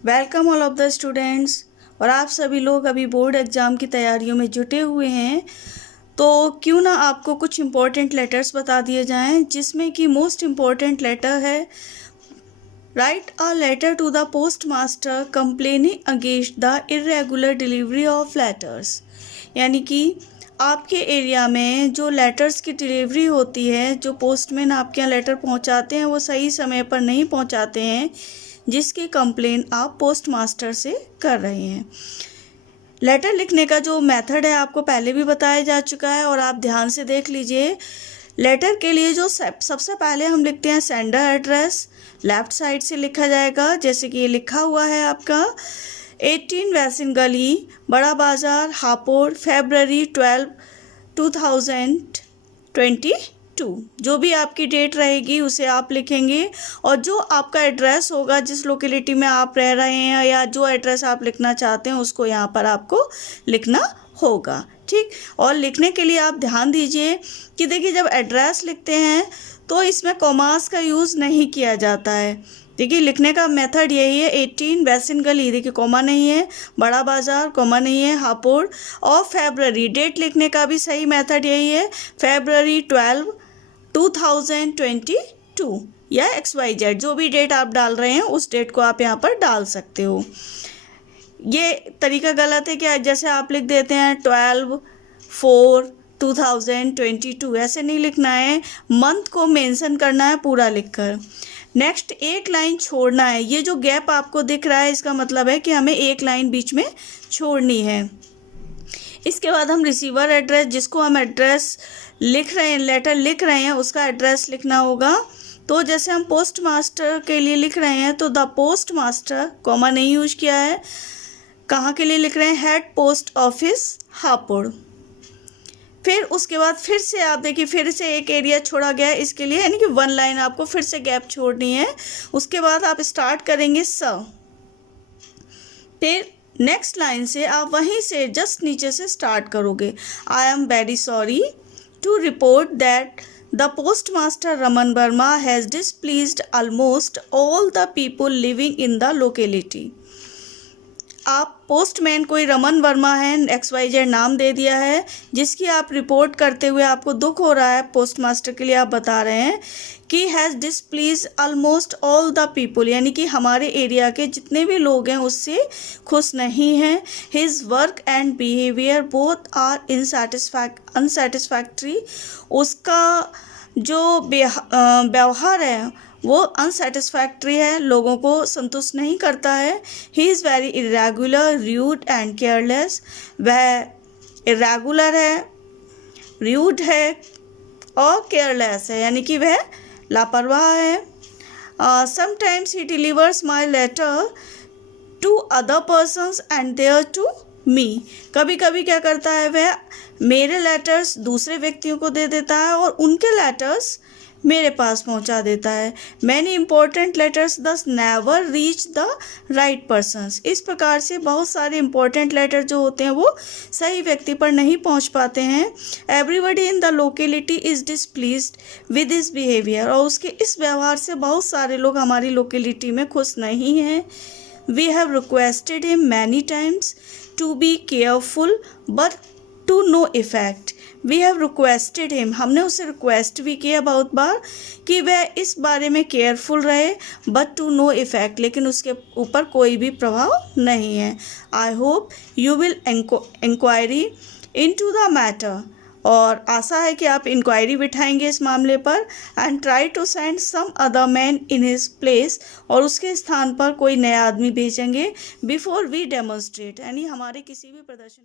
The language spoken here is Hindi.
Welcome all of the students. और आप सभी लोग अभी बोर्ड एग्ज़ाम की तैयारियों में जुटे हुए हैं, तो क्यों ना आपको कुछ इम्पोर्टेंट लेटर्स बता दिए जाएं, जिसमें कि मोस्ट इम्पोर्टेंट लेटर है write a letter to the post master complaining against the irregular delivery of letters. यानी कि आपके एरिया में जो लेटर्स की डिलीवरी होती है, जो पोस्टमैन आपके यहाँ लेटर पहुँचाते हैं वो सही समय पर नहीं पहुँचाते हैं, जिसकी कंप्लेन आप पोस्ट मास्टर से कर रहे हैं। लेटर लिखने का जो मेथड है आपको पहले भी बताया जा चुका है और आप ध्यान से देख लीजिए। लेटर के लिए जो सबसे पहले हम लिखते हैं सेंडर एड्रेस, लेफ़्ट साइड से लिखा जाएगा, जैसे कि ये लिखा हुआ है आपका 18 वैसिन गली, बड़ा बाज़ार, हापुड़, February 12, 2022। जो भी आपकी डेट रहेगी उसे आप लिखेंगे, और जो आपका एड्रेस होगा, जिस लोकेलिटी में आप रह रहे हैं या जो एड्रेस आप लिखना चाहते हैं उसको यहाँ पर आपको लिखना होगा। ठीक, और लिखने के लिए आप ध्यान दीजिए कि देखिए जब एड्रेस लिखते हैं तो इसमें कॉमास का यूज़ नहीं किया जाता है। देखिए लिखने का मेथड यही है, 18 वैसिन गली, देखिए कॉमा नहीं है, बड़ा बाज़ार कॉमा नहीं है, हापुड़, और फेबररी डेट लिखने का भी सही मेथड यही है, February 12, 2022 या XYZ, जो भी डेट आप डाल रहे हैं उस डेट को आप यहाँ पर डाल सकते हो। ये तरीका गलत है कि जैसे आप लिख देते हैं 12/4/2022, ऐसे नहीं लिखना है, मंथ को मेंशन करना है पूरा लिखकर। नेक्स्ट एक लाइन छोड़ना है, ये जो गैप आपको दिख रहा है इसका मतलब है कि हमें एक लाइन बीच में छोड़नी है। इसके बाद हम रिसीवर एड्रेस, जिसको हम एड्रेस लिख रहे हैं, लेटर लिख रहे हैं, उसका एड्रेस लिखना होगा। तो जैसे हम पोस्ट मास्टर के लिए लिख रहे हैं तो द पोस्ट मास्टर, कॉमा नहीं यूज किया है, कहाँ के लिए लिख रहे हैं, हेड पोस्ट ऑफिस हापुड़। फिर उसके बाद फिर से आप देखिए फिर से एक एरिया छोड़ा गया है इसके लिए, यानी कि वन लाइन आपको फिर से गैप छोड़नी है। उसके बाद आप स्टार्ट करेंगे फिर नेक्स्ट लाइन से आप वहीं से जस्ट नीचे से स्टार्ट करोगे। I am very sorry to report that the post master Raman Verma has displeased almost all the people living in the locality. आप पोस्टमैन कोई रमन वर्मा है, XYZ नाम दे दिया है, जिसकी आप रिपोर्ट करते हुए आपको दुख हो रहा है, पोस्ट मास्टर के लिए आप बता रहे हैं कि has displease almost all the people, यानी कि हमारे एरिया के जितने भी लोग हैं उससे खुश नहीं हैं। His work and behaviour both are unsatisfactory, उसका जो व्यवहार है वो अनसेटिस्फैक्ट्री है, लोगों को संतुष्ट नहीं करता है। He is very irregular, rude and careless, वह इरेगुलर है, रूड है और केयरलेस है, यानी कि वह लापरवाह है। Sometimes he delivers my letter to other persons and their to me, कभी कभी क्या करता है वह मेरे लेटर्स दूसरे व्यक्तियों को दे देता है और उनके लेटर्स मेरे पास पहुंचा देता है। मैनी इंपॉर्टेंट लेटर्स दस never reach the right persons, इस प्रकार से बहुत सारे इंपॉर्टेंट लेटर जो होते हैं वो सही व्यक्ति पर नहीं पहुंच पाते हैं। Everybody in the locality is displeased with his behaviour, और उसके इस व्यवहार से बहुत सारे लोग हमारी लोकेलिटी में खुश नहीं हैं। We have requested him many times to be careful but to no effect. We have requested him, हमने उसे रिक्वेस्ट भी किया बहुत बार कि वह इस बारे में केयरफुल रहे, बट टू नो इफेक्ट, लेकिन उसके ऊपर कोई भी प्रभाव नहीं है। I hope you will inquiry into the matter, और आशा है कि आप इंक्वायरी बिठाएंगे इस मामले पर, and try to send some other man in his place, और उसके स्थान पर कोई नया आदमी भेजेंगे बिफोर वी डेमोन्स्ट्रेट, यानी हमारे किसी भी प्रदर्शन